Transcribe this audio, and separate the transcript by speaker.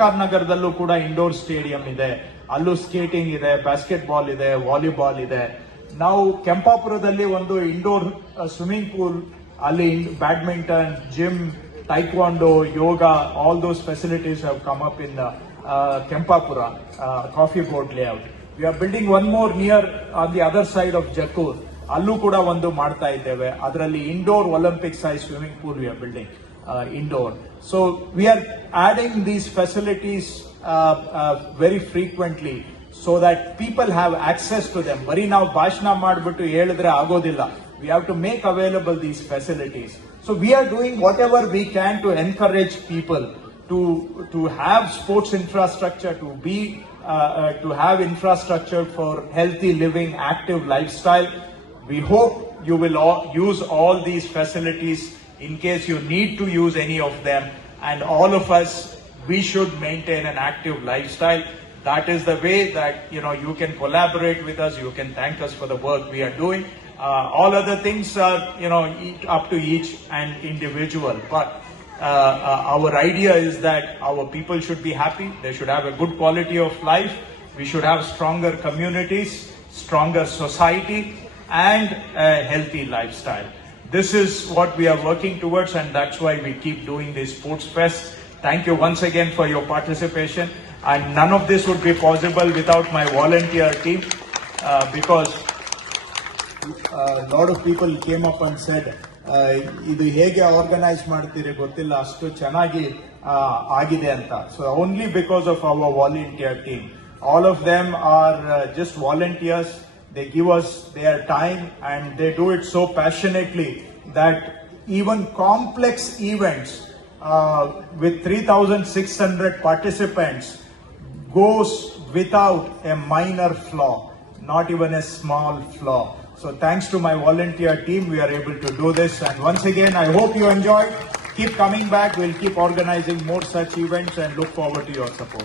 Speaker 1: ಸರ್ಕಾರ್ ನಗರದಲ್ಲೂ ಕೂಡ indoor stadium ಇದೆ. ಅಲ್ಲೂ ಸ್ಕೇಟಿಂಗ್ ಇದೆ ಬಾಸ್ಕೆಟ್ ಬಾಲ್ ಇದೆ ವಾಲಿಬಾಲ್ ಇದೆ. ನಾವು ಕೆಂಪಾಪುರದಲ್ಲಿ ಒಂದು ಇಂಡೋರ್ ಸ್ವಿಮ್ಮಿಂಗ್ ಪೂಲ್ ಅಲ್ಲಿ badminton gym taekwondo yoga all those facilities have come up in Kempapura coffee board layout we are building one more near on the other side of Jakkur ಅಲ್ಲೂ ಕೂಡ ಒಂದು ಮಾಡ್ತಾ ಇದ್ದೇವೆ. ಅದರಲ್ಲಿ indoor olympic size swimming pool we are building indoor so we are adding these facilities very frequently so that people have access to them ಬರೀ ನಾವು ಭಾಷಣ ಮಾಡಿಬಿಟ್ಟು ಹೇಳಿದ್ರೆ ಆಗೋದಿಲ್ಲ we have to make available these facilities so we are doing what ever we can to encourage people to to have sports infrastructure, to be uh, uh, to have infrastructure for healthy living, active lifestyle. We hope you will all use all these facilities in case you need to use any of them. And all of us, we should maintain an active lifestyle. That is the way that you know you can collaborate with us. You can thank us for the work we are doing. Uh, all other things are you know up to each and individual, but uh, uh, our idea is that our people should be happy, they should have a good quality of life, we should have stronger communities, stronger society, and a healthy lifestyle This is what we are working towards, and that's why we keep doing this sports fest. Thank you once again for your participation. And none of this would be possible without my volunteer team uh, because a lot of people came up and said ಇದು ಹೇಗೆ organise ಮಾಡ್ತೀರಿ ಗೊತ್ತಿಲ್ಲ ಅಷ್ಟು ಚೆನ್ನಾಗಿ ಆ, ಆಗಿದೆ ಅಂತ so only because of our volunteer team all of them are just volunteers They give us their time and they do it so passionately that even complex events uh, with 3,600 participants goes without a minor flaw, not even a small flaw. So thanks to my volunteer team, we are able to do this. And once again, I hope you enjoyed. Keep coming back. We'll keep organizing more such events and look forward to your support.